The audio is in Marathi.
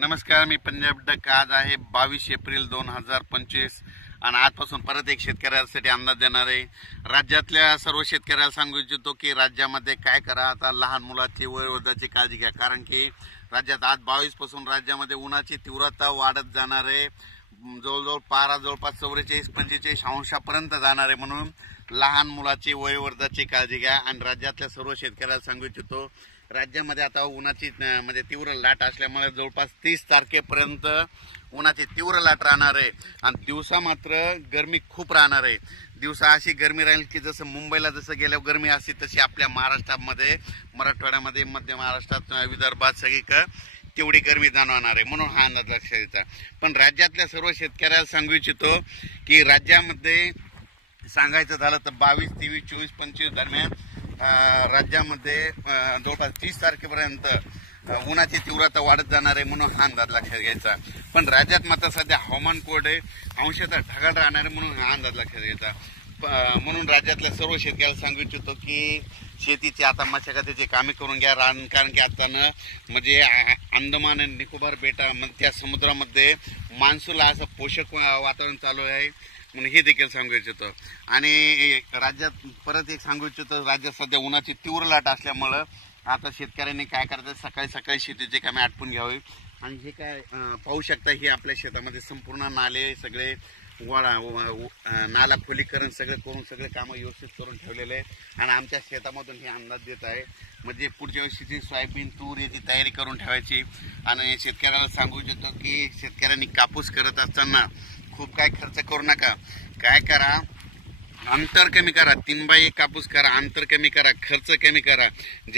नमस्कार, मी पंजाब डक. आज आहे 22 एप्रिल 2025 आणि आजपासून परत एक शेतकऱ्यांसाठी अंदाज देणार आहे. राज्यातल्या सर्व शेतकऱ्याला सांगू इच्छितो की राज्यामध्ये काय करा. आता लहान मुलाची वयोवृद्धाची काळजी घ्या, कारण की राज्यात आज 22 पासून राज्यामध्ये उन्हाची तीव्रता वाढत जाणार आहे. जवळजवळ पारा जवळपास 44-45 अंशापर्यंत जाणार आहे. म्हणून लहान मुलाची वयोवृद्धाची काळजी घ्या. आणि राज्यातल्या सर्व शेतकऱ्याला सांगू इच्छितो, राज्यामध्ये आता उन्हाची म्हणजे तीव्र लाट असल्यामुळे जवळपास 30 तारखेपर्यंत उन्हाची तीव्र लाट राहणार आहे. आणि दिवसा मात्र गरमी खूप राहणार आहे. दिवसा अशी गरमी राहील की जसं मुंबईला जसं गेल्यावर गरमी असते तशी आपल्या महाराष्ट्रामध्ये, मराठवाड्यामध्ये, मध्य महाराष्ट्रात, विदर्भात सगळीकडे तेवढी गरमी जाणवणार आहे. म्हणून हा अंदाज लक्षात घ्यायचा. पण राज्यातल्या सर्व शेतकऱ्याला सांगू इच्छितो की राज्यामध्ये सांगायचं झालं तर 22, 23, 24, 25 दरम्यान राज्यामध्ये जवळपास 30 तारखेपर्यंत उन्हाची तीव्रता वाढत जाणार आहे. म्हणून हा अंदाज लक्षात घ्यायचा. पण राज्यात मात्र सध्या हवामान कोरड आहे, अंशतः ढगाळ राहणार आहे. म्हणून हा अंदाज लक्षात घ्यायचा. म्हणून राज्यातल्या सर्व शेतकऱ्याला सांगू इच्छितो की शेतीची आता मशागतीची कामे करून घ्या. कारण की आता म्हणजे अंदमान आणि निकोबार बेटा त्या समुद्रामध्ये मान्सूनला असं पोषक वातावरण चालू आहे. म्हणून हे देखील सांगू इच्छितो. आणि राज्यात परत एक सांगू इच्छितो, राज्यात सध्या उन्हाची तीव्र लाट असल्यामुळं आता शेतकऱ्यांनी काय करायचं, सकाळी सकाळी शेतीचे कामे आटपून घ्यावी. आणि हे काय पाहू शकता, हे आपल्या शेतामध्ये संपूर्ण नाले सगळे नाला खोलीकरण सगळं करून सगळे कामं व्यवस्थित करून ठेवलेले आहे. आणि आमच्या शेतामधून हे अंदाज देत आहे. म्हणजे पुढच्या वर्षीची सोयाबीन, तूर याची तयारी करून ठेवायची. आणि शेतकऱ्याला सांगू इच्छितो की शेतकऱ्यांनी कापूस करत असताना खूप काय खर्च करू नका. काय करा, अंतर कमी करा. 3x1 कापूस करा, अंतर कमी करा, खर्च कमी करा.